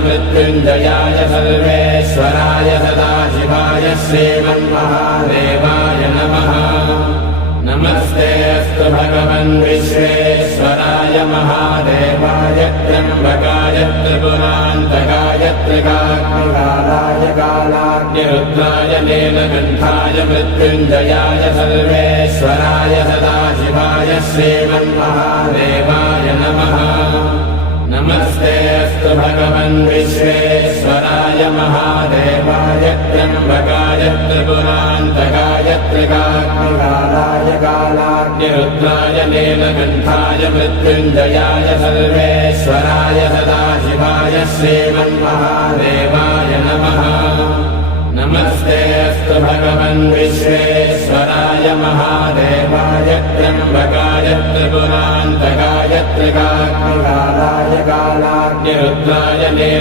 मृत्युञ्जयाय सर्वेश्वराय सदाशिवाय श्रीमन्महादेवाय नमः। नमस्तेऽस्तु भगवन् विश्वेश्वराय महादेवाय त्र्यम्बकाय त्रिपुरान्तकाय त्रिकाग्निकालाय कालाग्निरुद्राय नीलकण्ठाय मृत्युञ्जयाय सर्वेश्वराय सदाशिवाय श्रीमन्महादेवाय नमः। नमस्तेऽस्तु भगवन् विश्वेश्वराय महादेवाय त्र्यम्बकाय त्रिपुरान्तकाय त्रिकाग्निकालाय कालाग्निरुद्राय नीलकण्ठाय मृत्युञ्जयाय सर्वेश्वराय सदाशिवाय श्रीमन्महादेवाय नमः। नमस्तेऽस्तु भगवन् विश्वेश्वराय महादेवाय त्र्यम्बकाय त्रिपुरान्तकाय त्रिकाग्निकालाय कालाग्निरुद्राय